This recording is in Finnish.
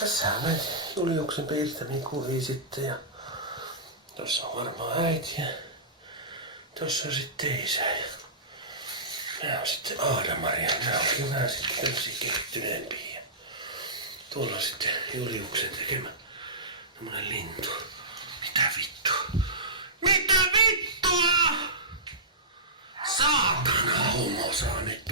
Tässähän näitä Juliuksen piirtämiä kuvia sitten ja tossa on varmaan äiti ja tossa on sitten isä ja nää on sitten Aada-Maria. Nää onkin vähän sitten tämmösiä kehittyneempiä. Tuolla on sitten Juliuksen tekemä tämmönen lintu. Mitä vittua? Mitä vittua? Saatana homo saa nyt